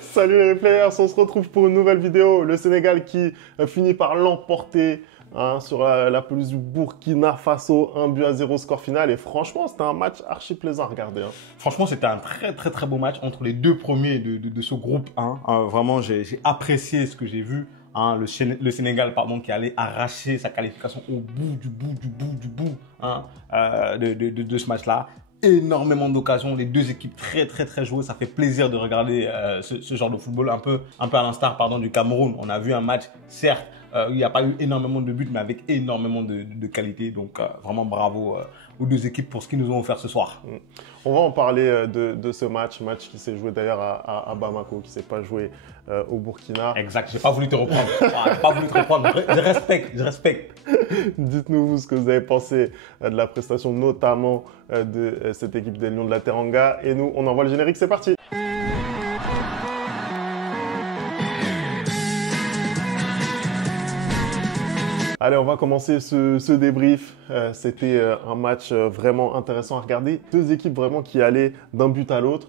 Salut les players, on se retrouve pour une nouvelle vidéo. Le Sénégal qui finit par l'emporter sur la pelouse du Burkina Faso, 1-0 score final. Et franchement, c'était un match archi plaisant à regarder. Franchement, c'était un très beau match entre les deux premiers de ce groupe 1. Vraiment, j'ai apprécié ce que j'ai vu. Le Sénégal, pardon, qui allait arracher sa qualification au bout du bout de ce match-là. Énormément d'occasions, les deux équipes très jouées. Ça fait plaisir de regarder ce genre de football, un peu à l'instar du Cameroun. On a vu un match, certes, il n'y a pas eu énormément de buts, mais avec énormément de qualité. Donc vraiment bravo aux deux équipes pour ce qu'ils nous ont offert ce soir. On va en parler de ce match qui s'est joué d'ailleurs à Bamako, qui ne s'est pas joué au Burkina. Exact, j'ai pas voulu te reprendre. J'ai pas voulu te reprendre. Je respecte. Dites-nous vous ce que vous avez pensé de la prestation, notamment de cette équipe des Lions de la Teranga. Et nous, on envoie le générique, c'est parti. Allez, on va commencer ce débrief. C'était un match vraiment intéressant à regarder. Deux équipes vraiment qui allaient d'un but à l'autre.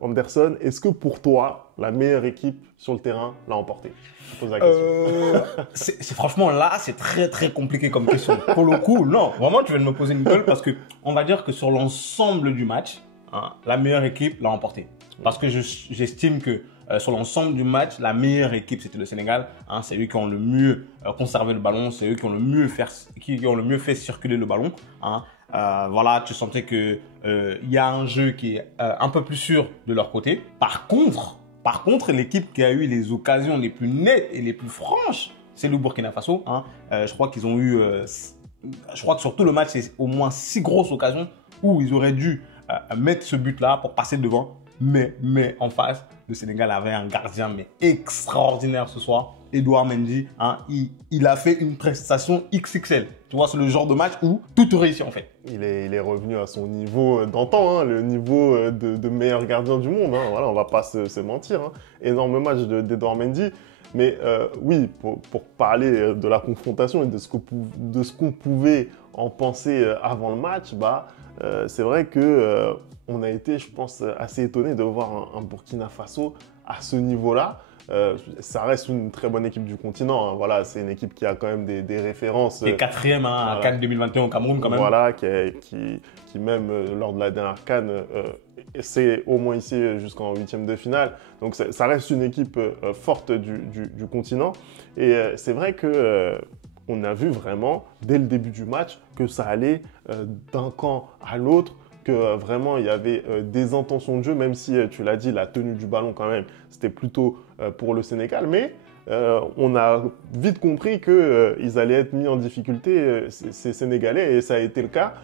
Anderson, est-ce que pour toi, la meilleure équipe sur le terrain l'a emporté? Je pose la question. Franchement, là, c'est très compliqué comme question. Pour le coup, non, vraiment, tu viens de me poser une colle parce que on va dire que sur l'ensemble du match, la meilleure équipe l'a emporté. Parce que j'estime que sur l'ensemble du match, la meilleure équipe, c'était le Sénégal. C'est eux qui ont le mieux conservé le ballon, c'est eux qui ont le mieux fait circuler le ballon. Voilà, tu sentais que y a un jeu qui est un peu plus sûr de leur côté. Par contre, l'équipe qui a eu les occasions les plus nettes et les plus franches, c'est le Burkina Faso. Je crois qu'ils ont eu, je crois que sur tout le match, c'est au moins 6 grosses occasions où ils auraient dû mettre ce but-là pour passer devant. Mais en face, le Sénégal avait un gardien extraordinaire ce soir. Edouard Mendy, il a fait une prestation XXL. Tu vois, c'est le genre de match où tout réussit en fait. Il est revenu à son niveau d'antan, le niveau de meilleur gardien du monde. Voilà, on va pas se mentir. Énorme match d'Edouard Mendy. Mais oui, pour parler de la confrontation et de ce qu'on pouvait en penser avant le match, c'est vrai que on a été, je pense, assez étonné de voir un Burkina Faso à ce niveau-là. Ça reste une très bonne équipe du continent. Voilà, c'est une équipe qui a quand même des références. Et quatrième à Cannes 2021 au Cameroun quand même. Voilà, qui même lors de la dernière Cannes, c'est au moins ici jusqu'en huitième de finale. Donc ça reste une équipe forte du continent. Et c'est vrai que on a vu vraiment dès le début du match que ça allait d'un camp à l'autre, que vraiment il y avait des intentions de jeu, même si tu l'as dit, la tenue du ballon quand même, c'était plutôt pour le Sénégal. Mais on a vite compris qu'ils allaient être mis en difficulté, ces Sénégalais, et ça a été le cas.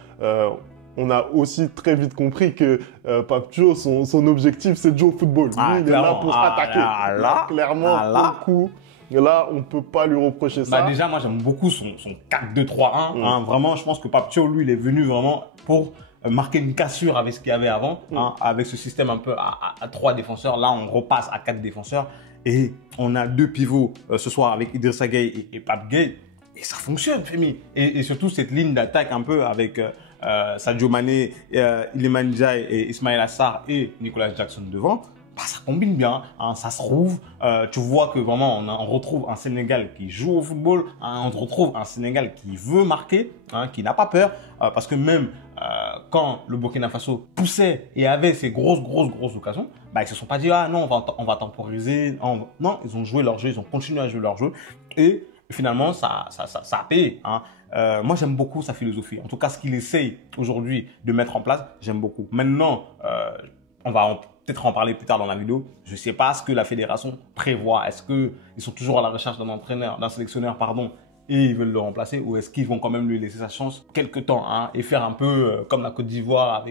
On a aussi très vite compris que Pape Thio, son objectif, c'est de jouer au football. Lui, il est là pour attaquer. Clairement, pour le coup. Là, on ne peut pas lui reprocher ça. Déjà, moi, j'aime beaucoup son 4-2-3-1. Vraiment, je pense que Pape Thio, lui, il est venu vraiment pour marquer une cassure avec ce qu'il y avait avant, avec ce système un peu à 3 défenseurs. Là, on repasse à 4 défenseurs et on a 2 pivots ce soir avec Idrissa Gueye et Pape Gueye. Et ça fonctionne, Femi. Et surtout, cette ligne d'attaque un peu avec Sadio Mané, Iliman Ndiaye et Ismaël Assar et Nicolas Jackson devant. Ça combine bien, ça se trouve. Tu vois que vraiment, on retrouve un Sénégal qui joue au football, on retrouve un Sénégal qui veut marquer, qui n'a pas peur. Parce que même quand le Burkina Faso poussait et avait ces grosses occasions, ils se sont pas dit « Ah non, on va temporiser. » Non, ils ont joué leur jeu, ils ont continué à jouer leur jeu. Et finalement, ça a payé. Moi, j'aime beaucoup sa philosophie. En tout cas, ce qu'il essaye aujourd'hui de mettre en place, j'aime beaucoup. Maintenant, on va peut-être en parler plus tard dans la vidéo. Je ne sais pas ce que la fédération prévoit. Est-ce qu'ils sont toujours à la recherche d'un sélectionneur, et ils veulent le remplacer, ou est-ce qu'ils vont quand même lui laisser sa chance quelques temps et faire un peu comme la Côte d'Ivoire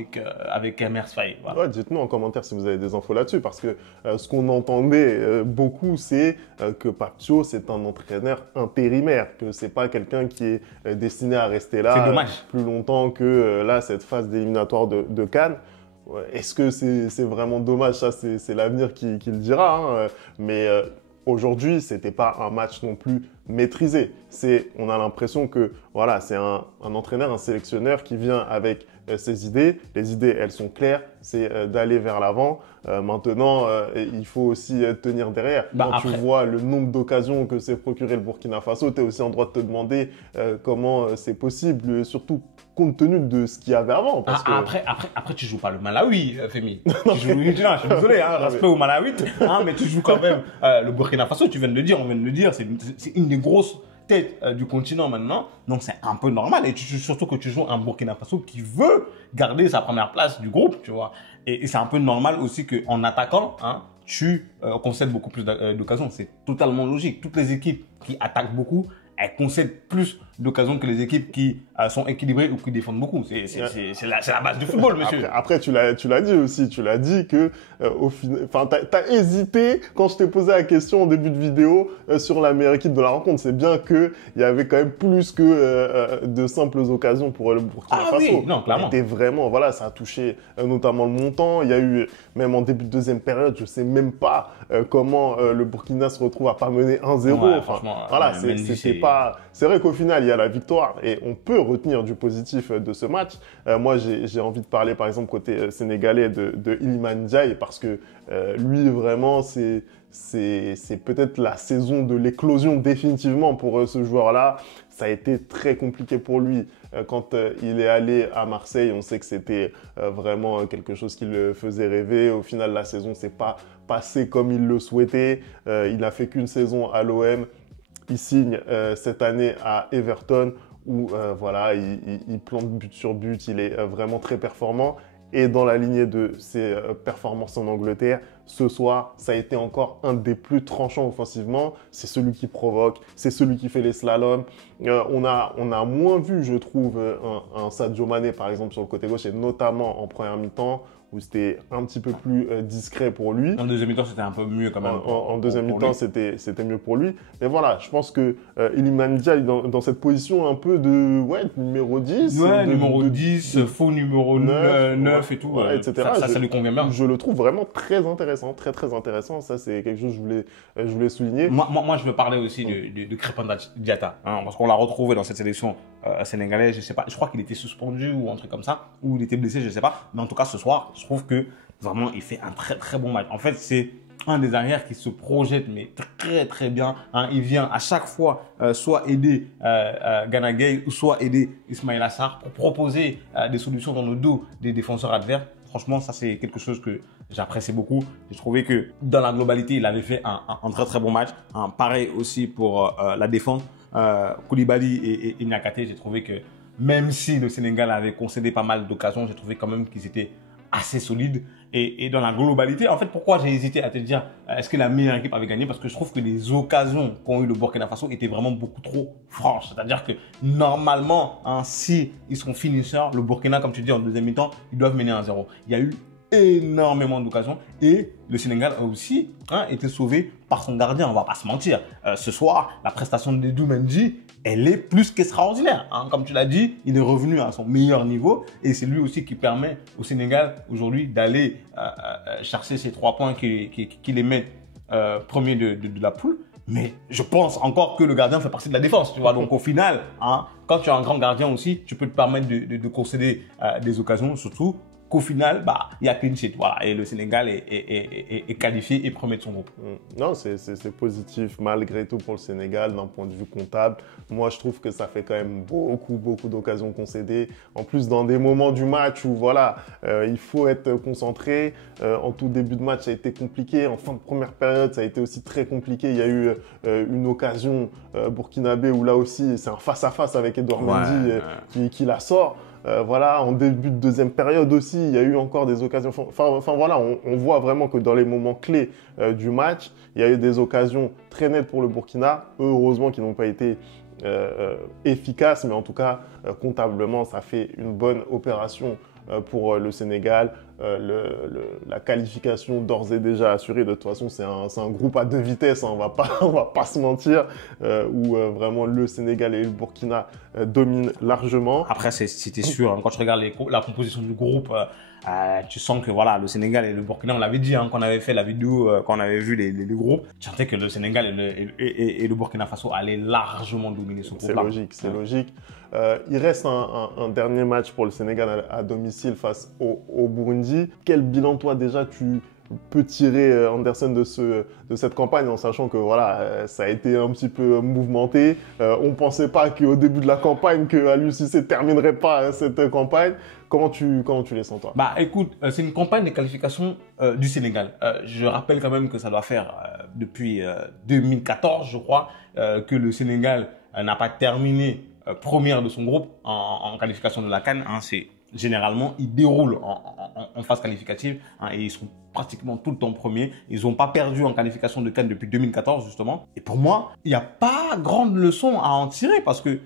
avec Emers Faye. Voilà. Ouais, dites-nous en commentaire si vous avez des infos là-dessus, parce que ce qu'on entendait beaucoup, c'est que Pape Thio, c'est un entraîneur intérimaire, que c'est pas quelqu'un qui est destiné à rester là plus longtemps que cette phase d'éliminatoire de Cannes. Est-ce que c'est vraiment dommage? Ça, c'est l'avenir qui le dira. Mais aujourd'hui, c'était pas un match non plus maîtrisé. On a l'impression que voilà, c'est un entraîneur, un sélectionneur qui vient avec ses idées. Les idées, elles sont claires, c'est d'aller vers l'avant. Maintenant, il faut aussi tenir derrière. Quand tu vois le nombre d'occasions que s'est procuré le Burkina Faso, tu es aussi en droit de te demander comment c'est possible, surtout compte tenu de ce qu'il y avait avant. Parce que... Après, tu joues pas le Malawi, Femi. Je suis désolé, respect au Malawi, mais tu joues quand même le Burkina Faso, tu viens de le dire, on vient de le dire, c'est une des grosses têtes du continent maintenant, donc c'est un peu normal, et surtout que tu joues un Burkina Faso qui veut garder sa première place du groupe, tu vois, et c'est un peu normal aussi qu'en attaquant, tu concèdes beaucoup plus d'occasions, c'est totalement logique. Toutes les équipes qui attaquent beaucoup, elles concèdent plus d'occasions que les équipes qui sont équilibrées ou qui défendent beaucoup. C'est la base du football, monsieur. Après tu l'as dit aussi. Tu l'as dit que, au final, t'as hésité quand je t'ai posé la question en début de vidéo sur la meilleure équipe de la rencontre. C'est bien qu'il y avait quand même plus que de simples occasions pour le Burkina Faso. Oui, non, clairement. C'était vraiment, voilà, ça a touché notamment le montant. Il y a eu, même en début de deuxième période, je sais même pas comment le Burkina se retrouve à pas mener 1-0. Ouais, franchement, voilà, c'était pas... C'est vrai qu'au final, il y a la victoire et on peut retenir du positif de ce match. Moi, j'ai envie de parler, par exemple, côté sénégalais de Iliman Ndiaye parce que lui, vraiment, c'est peut-être la saison de l'éclosion définitivement pour ce joueur-là. Ça a été très compliqué pour lui quand il est allé à Marseille. On sait que c'était vraiment quelque chose qui le faisait rêver. Au final, la saison s'est pas passée comme il le souhaitait. Il n'a fait qu'une saison à l'OM. Il signe cette année à Everton où voilà, il plante but sur but, il est vraiment très performant. Et dans la lignée de ses performances en Angleterre, ce soir, ça a été encore un des plus tranchants offensivement. C'est celui qui provoque, c'est celui qui fait les slaloms. On a moins vu, je trouve, un Sadio Mané, par exemple, sur le côté gauche, et notamment en première mi-temps, où c'était un petit peu plus discret pour lui. En deuxième mi-temps, c'était un peu mieux quand même. En deuxième mi-temps, c'était mieux pour lui. Mais voilà, je pense que Iliman Ndiaye, dans cette position un peu de numéro 10. Ouais, numéro 10, faux numéro 9 et tout. Ouais, etc. Ça lui convient bien. Je le trouve vraiment très intéressant, très très intéressant. Ça, c'est quelque chose que je voulais souligner. Moi, je veux parler aussi de Krépin Diatta, parce qu'on l'a retrouvé dans cette sélection sénégalaise. Je sais pas, je crois qu'il était suspendu ou un truc comme ça, ou il était blessé, je sais pas. Mais en tout cas, ce soir, je trouve que vraiment, il fait un très très bon match. En fait, c'est un des arrières qui se projette, mais très très bien. Il vient à chaque fois soit aider Gana Gueye, ou soit aider Ismaïla Sarr pour proposer des solutions dans le dos des défenseurs adverses. Franchement, ça c'est quelque chose que j'apprécie beaucoup. J'ai trouvé que dans la globalité, il avait fait un très très bon match. Pareil aussi pour la défense. Koulibaly et Niakhaté, j'ai trouvé que même si le Sénégal avait concédé pas mal d'occasions, j'ai trouvé quand même qu'ils étaient assez solides. Et dans la globalité, en fait, pourquoi j'ai hésité à te dire est-ce que la meilleure équipe avait gagné? Parce que je trouve que les occasions qu'ont eu le Burkina Faso étaient vraiment beaucoup trop franches. C'est-à-dire que normalement, si ils sont finisseurs, le Burkina, comme tu dis, en deuxième mi-temps, ils doivent mener 1-0. Il y a eu énormément d'occasions et le Sénégal a aussi été sauvé par son gardien, on va pas se mentir. Ce soir, la prestation de Dedou Mendy, elle est plus qu'extraordinaire. Comme tu l'as dit, il est revenu à son meilleur niveau et c'est lui aussi qui permet au Sénégal aujourd'hui d'aller chercher ces 3 points qui les met premier de la poule. Mais je pense encore que le gardien fait partie de la défense, tu vois. Donc au final, quand tu as un grand gardien aussi, tu peux te permettre de concéder des occasions, surtout qu'au final, il y a clean sheet. Voilà. Et le Sénégal est qualifié et premier de son groupe. Non, c'est positif malgré tout pour le Sénégal d'un point de vue comptable. Moi, je trouve que ça fait quand même beaucoup d'occasions concédées. En plus, dans des moments du match où voilà, il faut être concentré. En tout début de match, ça a été compliqué. En fin de première période, ça a été aussi très compliqué. Il y a eu une occasion burkinabé où là aussi, c'est un face-à-face avec Edouard Mendy qui la sort. Voilà, en début de deuxième période aussi, il y a eu encore des occasions. Enfin voilà, on voit vraiment que dans les moments clés du match, il y a eu des occasions très nettes pour le Burkina. Heureusement qu'ils n'ont pas été efficaces, mais en tout cas, comptablement, ça fait une bonne opération pour le Sénégal. La qualification d'ores et déjà assurée. De toute façon, c'est un groupe à 2 vitesses, on va pas se mentir, où vraiment le Sénégal et le Burkina dominent largement. Après, c'était sûr, quand je regarde la composition du groupe, Tu sens que voilà, le Sénégal et le Burkina, on l'avait dit quand on avait fait la vidéo, quand on avait vu les groupes, tu sentais que le Sénégal et le Burkina Faso allaient largement dominer ce groupe-là. C'est logique, c'est logique. Il reste un dernier match pour le Sénégal à domicile face au Burundi. Quel bilan, toi, déjà, tu peux tirer, Anderson, de cette campagne, en sachant que voilà, ça a été un petit peu mouvementé. On ne pensait pas qu'au début de la campagne, que Aliou Cissé ne terminerait pas cette campagne. Comment tu les sens, toi? Bah écoute, c'est une campagne de qualification du Sénégal. Je rappelle quand même que ça doit faire depuis 2014, je crois, que le Sénégal n'a pas terminé première de son groupe en qualification de la CAN. C'est généralement, ils déroulent en phase qualificative et ils sont pratiquement tout le temps premiers. Ils n'ont pas perdu en qualification de CAN depuis 2014, justement. Et pour moi, il n'y a pas grande leçon à en tirer parce que,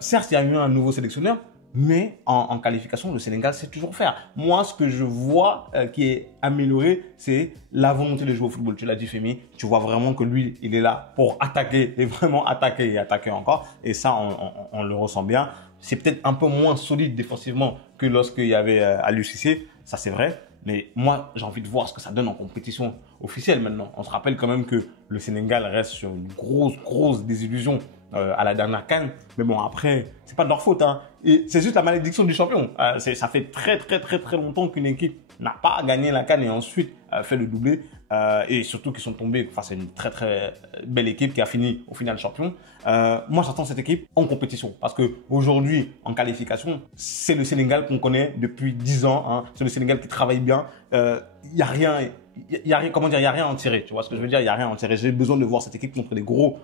certes, il y a eu un nouveau sélectionneur, mais en qualification, le Sénégal sait toujours faire. Moi, ce que je vois qui est amélioré, c'est la volonté de jouer au football. Tu l'as dit, Femi, tu vois vraiment que lui, il est là pour attaquer et vraiment attaquer et attaquer encore. Et ça, on le ressent bien. C'est peut-être un peu moins solide défensivement que lorsqu'il y avait Aliou Cissé, ça c'est vrai. Mais moi, j'ai envie de voir ce que ça donne en compétition officielle maintenant. On se rappelle quand même que le Sénégal reste sur une grosse désillusion à la dernière CAN. Mais bon, après, c'est pas de leur faute. Et c'est juste la malédiction du champion. Ça fait très longtemps qu'une équipe n'a pas gagné la CAN et ensuite fait le doublé. Et surtout qu'ils sont tombés face à une très belle équipe qui a fini au final champion. Moi, j'attends cette équipe en compétition parce qu'aujourd'hui, en qualification, c'est le Sénégal qu'on connaît depuis 10 ans. C'est le Sénégal qui travaille bien. Il n'y a rien... Il y a rien à en tirer, tu vois ce que je veux dire, il y a rien à en tirer. J'ai besoin de voir cette équipe contre les gros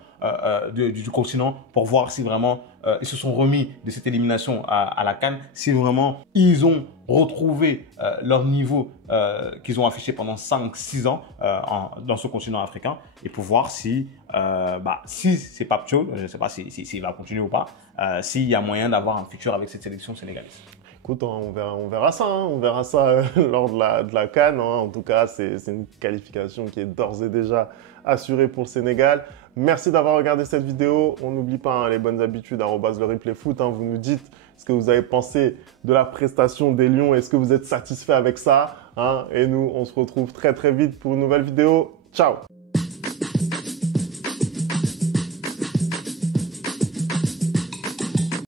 du continent pour voir si vraiment ils se sont remis de cette élimination à la CAN, si vraiment ils ont retrouvé leur niveau qu'ils ont affiché pendant 5-6 ans dans ce continent africain et pour voir si c'est Pape Thiaw, je ne sais pas s'il va continuer ou pas, s'il y a moyen d'avoir un futur avec cette sélection sénégalaise. Écoute, on verra ça, on verra ça lors de la CAN. En tout cas, c'est une qualification qui est d'ores et déjà assurée pour le Sénégal. Merci d'avoir regardé cette vidéo. On n'oublie pas les bonnes habitudes, @le replay foot. Vous nous dites ce que vous avez pensé de la prestation des Lions. Est-ce que vous êtes satisfait avec ça? Et nous, on se retrouve très vite pour une nouvelle vidéo. Ciao!